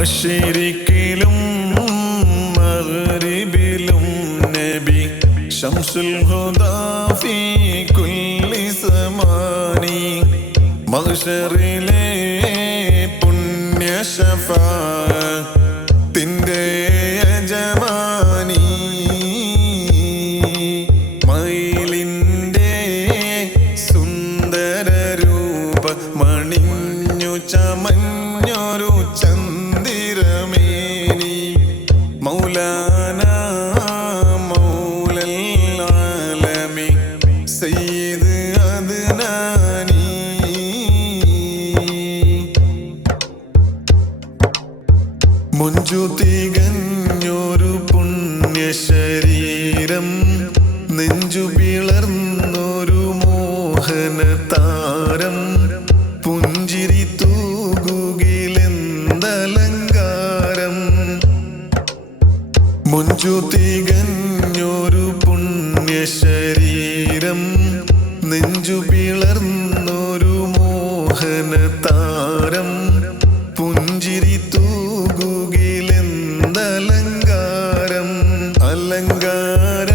മഷിരിക്കിലും മഗ്രിബിലും നബി ശംസുൽ ഹുദാ ഫീ കുല്ലി സമാനി മഹ്ശറിലെ പുണ്യ ത്തിന്റെ യജമാനി മയിലിന്റെ സുന്ദര രൂപ മണിഞ്ഞു ചമഞ്ഞൊരു ചന്ദിരമേനി സയ്യിദ് അദ്നാനി മുഞ്ചു തികഞ്ഞൊരു പുണ്യ നെഞ്ചു പിളർന്നൊരു മോഹന താരം. പുഞ്ചിരി തൂകുകിലെന്തലങ്കാരം. അലങ്കാര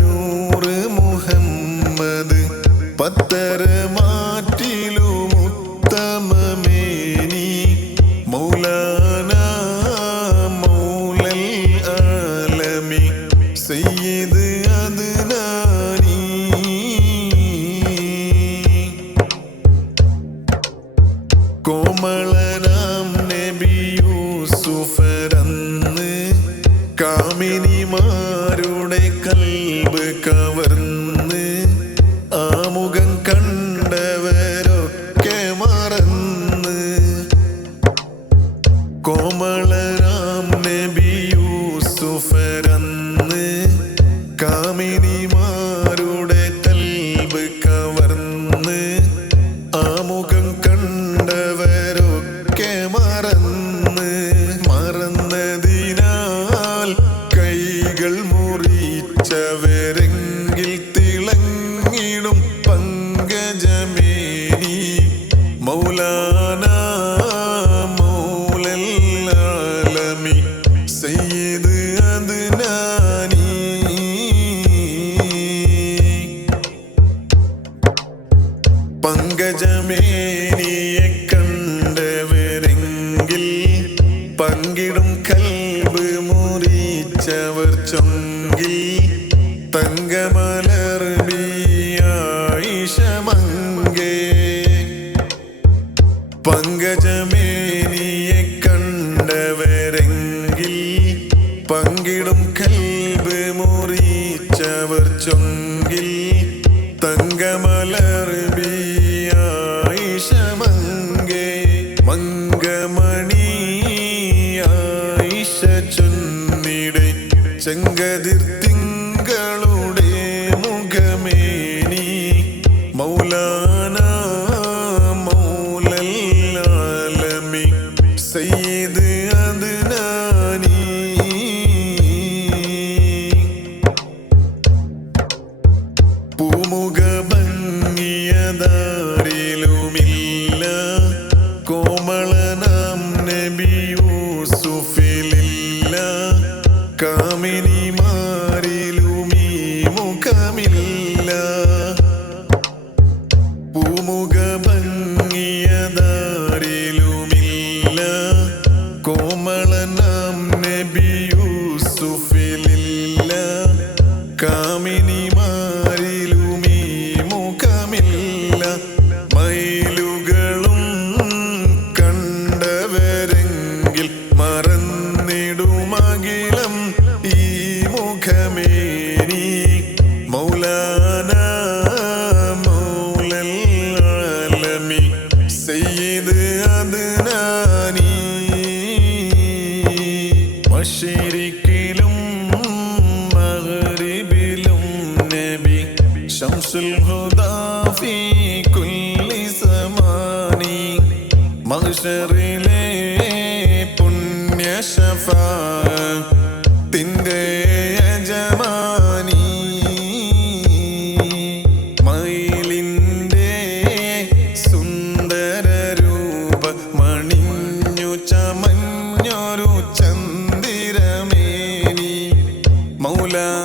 നൂറ് മുഹമ്മദ് പത്തര കാമിനിമാരുടെ കൽബ് കവർന്ന്. കൈകൾ മുറിച്ചവരെങ്കിൽ തിളങ്ങിടും പങ്കജമേനി. മൗലാന മൗലല്ലാലമി സയ്യിദ് അദ്നാനി. പങ്കജമേനിയെ ചൊങ്കിൽ തങ്കമലർബിയായിഷമങ്കേ ചെങ്കതിർ തിങ്കളുടെ മുഖമേനി. മൗലാന മൗലല്ലാലമി. സയ്യിദ് അദ്നാനി മുഖമില്ല പൂമുഖ ഭംഗിയതാരിലുമില്ല കോമളനാം നബി യൂസുഫിലില്ല. മഷിരിക്കിലും മഗ്രിബിലും നബി ശംസുൽ ഹുദാഫി കുല്ലി സമാനി മഹ്ശറിലെ പുണ്യ ത്തിന്റെ England.